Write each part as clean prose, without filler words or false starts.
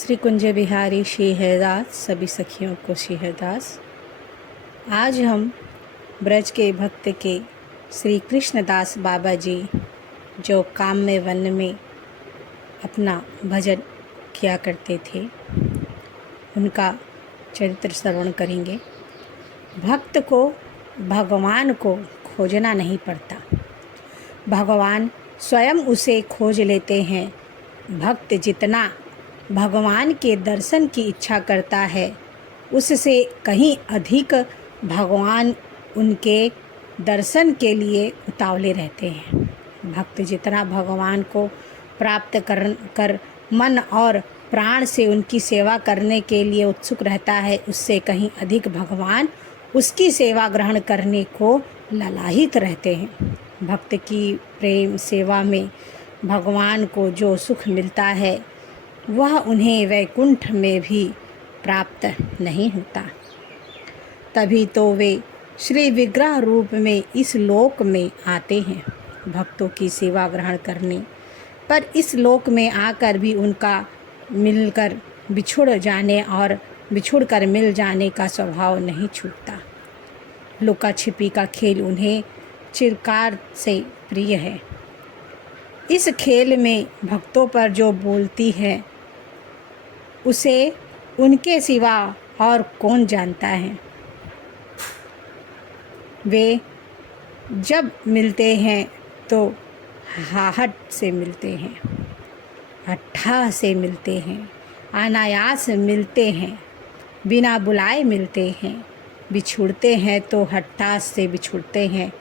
श्री कुंज बिहारी श्री हरदास, सभी सखियों को श्री हरदास। आज हम ब्रज के भक्त के श्री कृष्णदास बाबा जी जो काम्य वन में अपना भजन किया करते थे, उनका चरित्र श्रवण करेंगे। भक्त को भगवान को खोजना नहीं पड़ता, भगवान स्वयं उसे खोज लेते हैं। भक्त जितना भगवान के दर्शन की इच्छा करता है, उससे कहीं अधिक भगवान उनके दर्शन के लिए उतावले रहते हैं। भक्त जितना भगवान को प्राप्त कर मन और प्राण से उनकी सेवा करने के लिए उत्सुक रहता है, उससे कहीं अधिक भगवान उसकी सेवा ग्रहण करने को ललायित रहते हैं। भक्त की प्रेम सेवा में भगवान को जो सुख मिलता है, वह उन्हें वैकुंठ में भी प्राप्त नहीं होता। तभी तो वे श्री विग्रह रूप में इस लोक में आते हैं भक्तों की सेवा ग्रहण करने। पर इस लोक में आकर भी उनका मिलकर बिछुड़ जाने और बिछुड़ कर मिल जाने का स्वभाव नहीं छूटता। लुका छिपी का खेल उन्हें चिरकाल से प्रिय है। इस खेल में भक्तों पर जो बोलती है, उसे उनके सिवा और कौन जानता है। वे जब मिलते हैं तो हाहट से मिलते हैं, अट्ठाह से मिलते हैं, अनायास मिलते हैं, बिना बुलाए मिलते हैं। बिछुड़ते हैं तो हट्टास से बिछुड़ते हैं,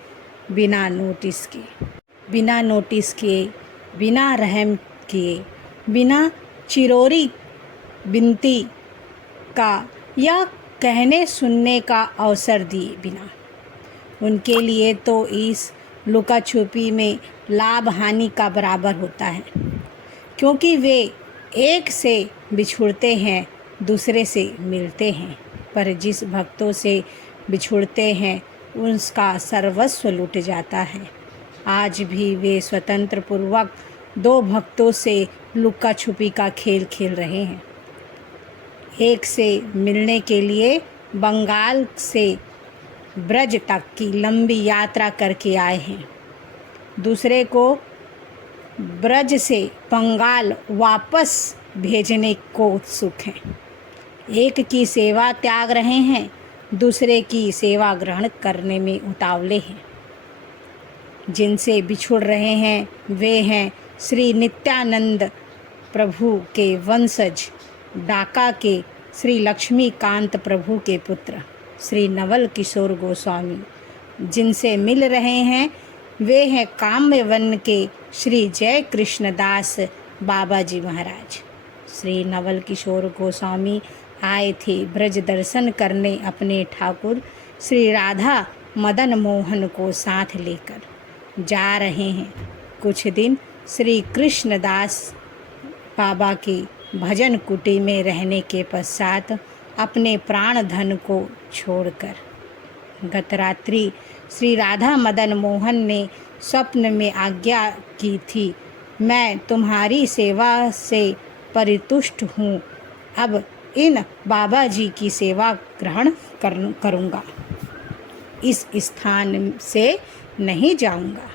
बिना नोटिस किए, बिना रहम किए, बिना चिरोरी विनती का या कहने सुनने का अवसर दिए बिना। उनके लिए तो इस लुका छुपी में लाभ हानि का बराबर होता है, क्योंकि वे एक से बिछुड़ते हैं, दूसरे से मिलते हैं। पर जिस भक्तों से बिछुड़ते हैं, उसका सर्वस्व लूट जाता है। आज भी वे स्वतंत्र पूर्वक दो भक्तों से लुका छुपी का खेल खेल रहे हैं। एक से मिलने के लिए बंगाल से ब्रज तक की लंबी यात्रा करके आए हैं, दूसरे को ब्रज से बंगाल वापस भेजने को उत्सुक हैं। एक की सेवा त्याग रहे हैं, दूसरे की सेवा ग्रहण करने में उतावले हैं। जिनसे बिछुड़ रहे हैं वे हैं श्री नित्यानंद प्रभु के वंशज, डाका के श्री लक्ष्मीकांत प्रभु के पुत्र श्री नवल किशोर गोस्वामी। जिनसे मिल रहे हैं वे हैं काम्य वन के श्री जय कृष्णदास बाबा जी महाराज। श्री नवल किशोर गोस्वामी आए थे ब्रज दर्शन करने अपने ठाकुर श्री राधा मदन मोहन को साथ लेकर। जा रहे हैं कुछ दिन श्री कृष्णदास बाबा की भजन कुटी में रहने के पश्चात अपने प्राण धन को छोड़कर। गत रात्रि श्री राधा मदन मोहन ने स्वप्न में आज्ञा की थी, मैं तुम्हारी सेवा से परितुष्ट हूँ, अब इन बाबा जी की सेवा ग्रहण करूँगा, इस स्थान से नहीं जाऊँगा।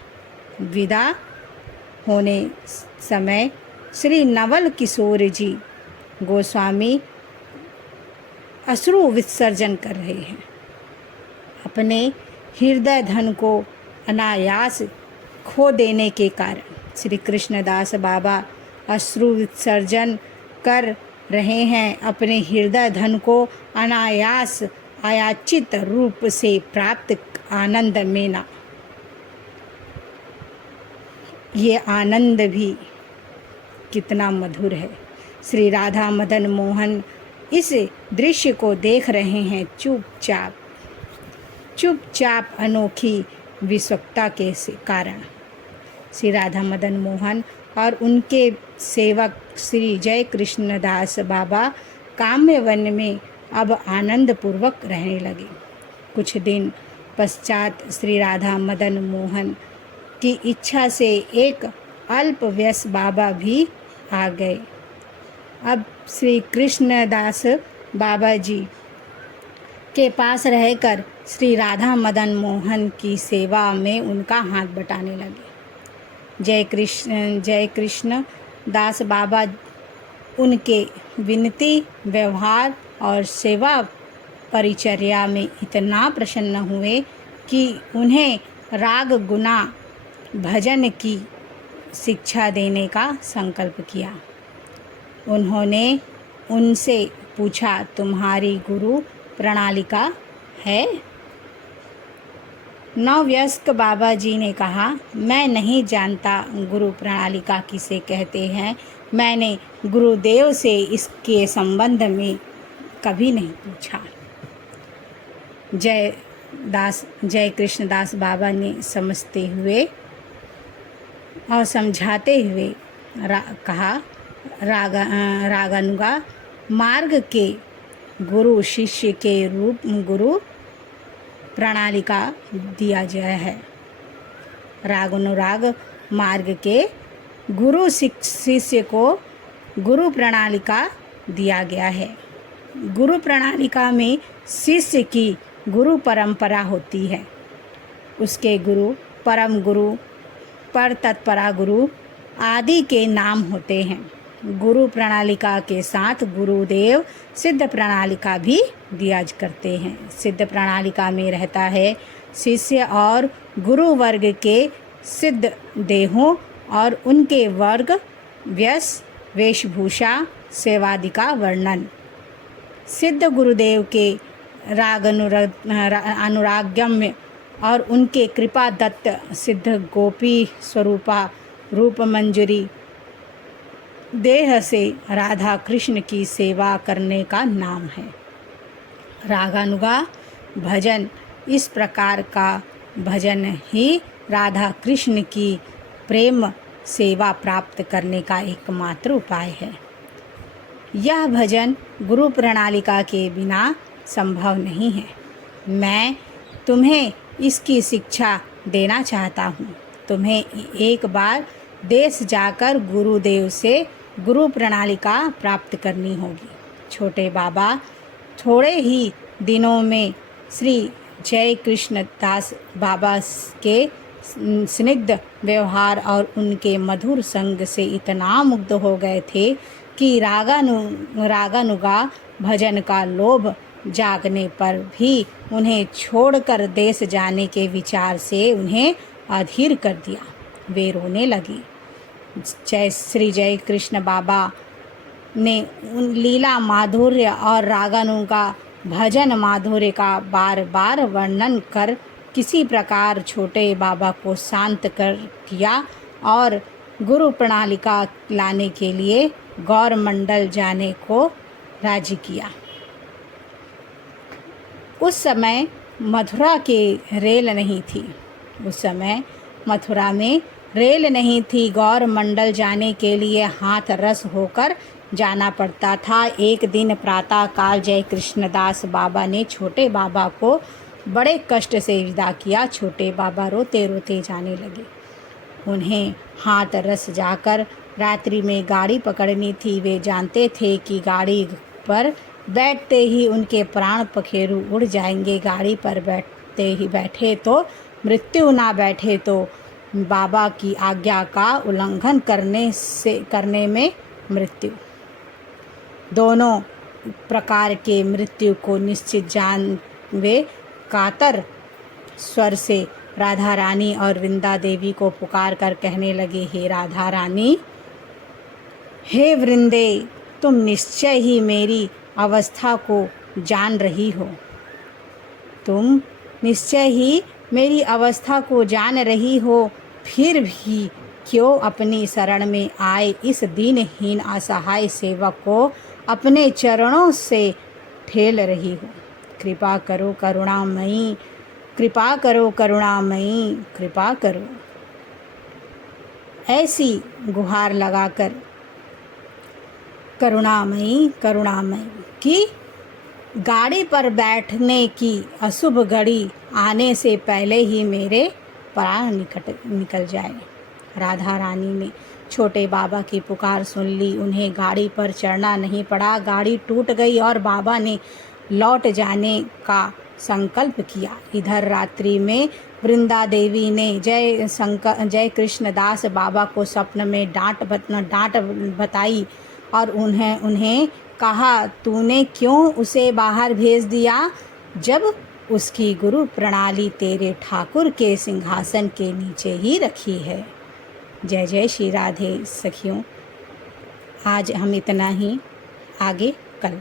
विदा होने समय श्री नवल किशोर जी गोस्वामी अश्रु विसर्जन कर रहे हैं। अपने हृदय धन को अनायास खो देने के कारण श्री कृष्णदास बाबा अश्रु विसर्जन कर रहे हैं। अपने हृदय धन को अनायास अयाचित रूप से प्राप्त आनंद में ना, ये आनंद भी कितना मधुर है। श्री राधा मदन मोहन इस दृश्य को देख रहे हैं चुपचाप अनोखी विश्वक्ता के कारण। श्री राधा मदन मोहन और उनके सेवक श्री जय कृष्णदास बाबा काम्य वन में अब आनंद पूर्वक रहने लगे। कुछ दिन पश्चात श्री राधा मदन मोहन की इच्छा से एक अल्पवयस्क बाबा भी आ गए अब श्री कृष्णदास बाबा जी के पास रहकर श्री राधा मदन मोहन की सेवा में उनका हाथ बटाने लगे। जय कृष्ण दास बाबा उनके विनती, व्यवहार और सेवा परिचर्या में इतना प्रसन्न हुए कि उन्हें राग गुना भजन की शिक्षा देने का संकल्प किया। उन्होंने उनसे पूछा, तुम्हारी गुरु प्रणालिका है? नववयस्क बाबा जी ने कहा, मैं नहीं जानता गुरु प्रणालिका किसे कहते हैं। मैंने गुरुदेव से इसके संबंध में कभी नहीं पूछा। जय कृष्णदास बाबा ने समझते हुए और समझाते हुए कहा, रागानुगा मार्ग के गुरु शिष्य के रूप गुरु प्रणालिका दिया गया है। रागानुराग मार्ग के गुरु शिष्य को गुरु प्रणालिका दिया गया है। गुरु प्रणालिका में शिष्य की गुरु परंपरा होती है। उसके गुरु, परम गुरु, पर तत्परा गुरु आदि के नाम होते हैं। गुरु प्रणालिका के साथ गुरुदेव सिद्ध प्रणालिका भी दिया करते हैं। सिद्ध प्रणालिका में रहता है शिष्य और गुरु वर्ग के सिद्ध देहों और उनके वर्ग, व्यस, वेशभूषा, सेवादि का वर्णन। सिद्ध गुरुदेव के अनुरागम्य और उनके कृपा दत्त सिद्ध गोपी स्वरूपा रूप मंजरी देह से राधा कृष्ण की सेवा करने का नाम है। रागानुगा भजन इस प्रकार का भजन ही राधा कृष्ण की प्रेम सेवा प्राप्त करने का एकमात्र उपाय है। यह भजन गुरु प्रणालिका के बिना संभव नहीं है। मैं तुम्हें इसकी शिक्षा देना चाहता हूँ। तुम्हें एक बार देश जाकर गुरुदेव से गुरु प्रणालिका प्राप्त करनी होगी। छोटे बाबा थोड़े ही दिनों में श्री जय कृष्ण दास बाबा के स्निग्ध व्यवहार और उनके मधुर संग से इतना मुग्ध हो गए थे कि रागानुगा भजन का लोभ जागने पर भी उन्हें छोड़कर देश जाने के विचार से उन्हें अधीर कर दिया। वे रोने लगी। श्री जय कृष्ण बाबा ने उन लीला माधुर्य और रागानुगा भजन माधुर्य का बार बार वर्णन कर किसी प्रकार छोटे बाबा को शांत कर किया और गुरु प्रणालिका लाने के लिए गौर मंडल जाने को राजी किया। उस समय मथुरा के रेल नहीं थी। मथुरा में रेल नहीं थी। गौर मंडल जाने के लिए हाथ रस होकर जाना पड़ता था। एक दिन प्रातः काल जय कृष्णदास बाबा ने छोटे बाबा को बड़े कष्ट से विदा किया। छोटे बाबा रोते रोते जाने लगे। उन्हें हाथ रस जाकर रात्रि में गाड़ी पकड़नी थी। वे जानते थे कि गाड़ी पर बैठते ही उनके प्राण पखेरु उड़ जाएंगे। गाड़ी पर बैठे तो मृत्यु, ना बैठे तो बाबा की आज्ञा का उल्लंघन करने में मृत्यु। दोनों प्रकार के मृत्यु को निश्चित जान वे कातर स्वर से राधा रानी और वृंदा देवी को पुकार कर कहने लगे, हे राधा रानी, हे वृंदे, तुम निश्चय ही मेरी अवस्था को जान रही हो। तुम निश्चय ही मेरी अवस्था को जान रही हो, फिर भी क्यों अपनी शरण में आए इस दीनहीन असहाय सेवक को अपने चरणों से ठेल रही हो। कृपा करो करुणामयी, कृपा करो करुणामयी, कृपा करो। ऐसी गुहार लगाकर करुणामयी करुणामयी कि गाड़ी पर बैठने की अशुभ घड़ी आने से पहले ही मेरे प्राण निकल जाए। राधा रानी ने छोटे बाबा की पुकार सुन ली। उन्हें गाड़ी पर चढ़ना नहीं पड़ा। गाड़ी टूट गई और बाबा ने लौट जाने का संकल्प किया। इधर रात्रि में वृंदा देवी ने जय कृष्णदास बाबा को स्वप्न में डांट बताई और उन्हें कहा, तूने क्यों उसे बाहर भेज दिया जब उसकी गुरु प्रणाली तेरे ठाकुर के सिंहासन के नीचे ही रखी है। जय जय श्री राधे सखियों। आज हम इतना ही, आगे कल।